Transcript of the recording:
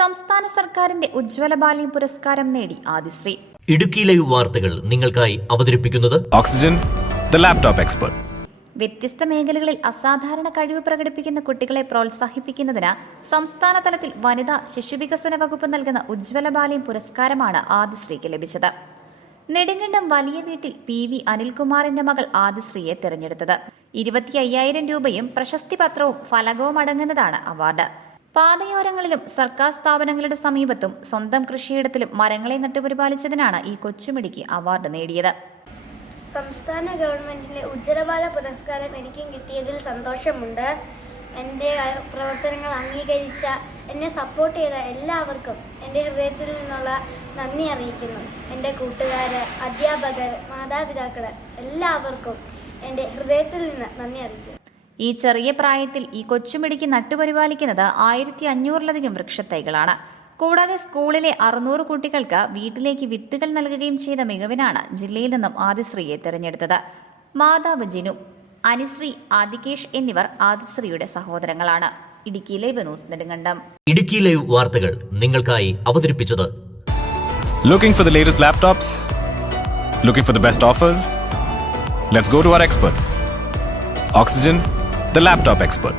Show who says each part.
Speaker 1: സംസ്ഥാന സർക്കാരിന്റെ ഉജ്ജ്വല ബാല്യം പുരസ്കാരം നേടി ആദിശ്രീ
Speaker 2: ഇടുക്കി ലൈവ് വാർത്തകൾ നിങ്ങൾക്കായി അവതരിപ്പിക്കുന്നത്
Speaker 3: ഓക്സിജൻ ദ ലാപ്ടോപ്പ് എക്സ്പെർട്ട്.
Speaker 1: വ്യത്യസ്ത മേഖലകളിൽ അസാധാരണ കഴിവ് പ്രകടിപ്പിക്കുന്ന കുട്ടികളെ പ്രോത്സാഹിപ്പിക്കുന്നതിന് സംസ്ഥാന തലത്തിൽ വനിതാ ശിശുവികസന വകുപ്പ് നൽകുന്ന ഉജ്ജ്വല ബാല്യം പുരസ്കാരമാണ് ആദിശ്രീക്ക് ലഭിച്ചത്. നെടുങ്കണ്ടം വലിയ വീട്ടിൽ പി വി അനിൽകുമാറിന്റെ മകൾ ആദിശ്രീയെ തിരഞ്ഞെടുത്തത്. ഇരുപത്തി അയ്യായിരം രൂപയും പ്രശസ്തി പത്രവും ഫലകവും അടങ്ങുന്നതാണ് അവാർഡ്. പാതയോരങ്ങളിലും സർക്കാർ സ്ഥാപനങ്ങളുടെ സമീപത്തും സ്വന്തം കൃഷിയിടത്തിലും മരങ്ങളെ നട്ടുപരിപാലിച്ചതിനാണ് ഈ കൊച്ചുമിടിക്ക് അവാർഡ് നേടിയത്.
Speaker 4: സംസ്ഥാന ഗവൺമെന്റിന്റെ ഉജ്ജ്വലബാല പുരസ്കാരം എനിക്കും കിട്ടിയതിൽ സന്തോഷമുണ്ട്. എന്റെ പ്രവർത്തനങ്ങൾ അംഗീകരിച്ച എന്നെ സപ്പോർട്ട് ചെയ്ത എല്ലാവർക്കും എന്റെ ഹൃദയത്തിൽ നിന്നുള്ള നന്ദി അറിയിക്കുന്നു. എന്റെ കൂട്ടുകാർ അധ്യാപകർ മാതാപിതാക്കൾ എല്ലാവർക്കും എന്റെ ഹൃദയത്തിൽ നിന്ന് നന്ദി അറിയിക്കുന്നു.
Speaker 1: ഈ ചെറിയ പ്രായത്തിൽ ഈ കൊച്ചുമിടിക്ക് നട്ടുപരിപാലിക്കുന്നത് ആയിരത്തി അഞ്ഞൂറിലധികം വൃക്ഷത്തൈകളാണ് കൂടാതെ സ്കൂളിലെ അറുന്നൂറ് കുട്ടികൾക്ക് വീട്ടിലേക്ക് വിത്തുകൾ നൽകുകയും ചെയ്ത മികവിനാണ് ജില്ലയിൽ നിന്നും ആദിശ്രീയെ തിരഞ്ഞെടുത്തത് മാതാവ് ജിനു അനുശ്രീ ആദികേഷ് എന്നിവർ ആദിശ്രീയുടെ സഹോദരങ്ങളാണ് Idukki live news Nedumkandam
Speaker 2: Idukki live വാർത്തകൾ നിങ്ങൾക്കായി അവതരിപ്പിച്ചത്
Speaker 3: Looking for the latest laptops? Looking for the best offers? Let's go to our expert. Oxygen, the laptop expert.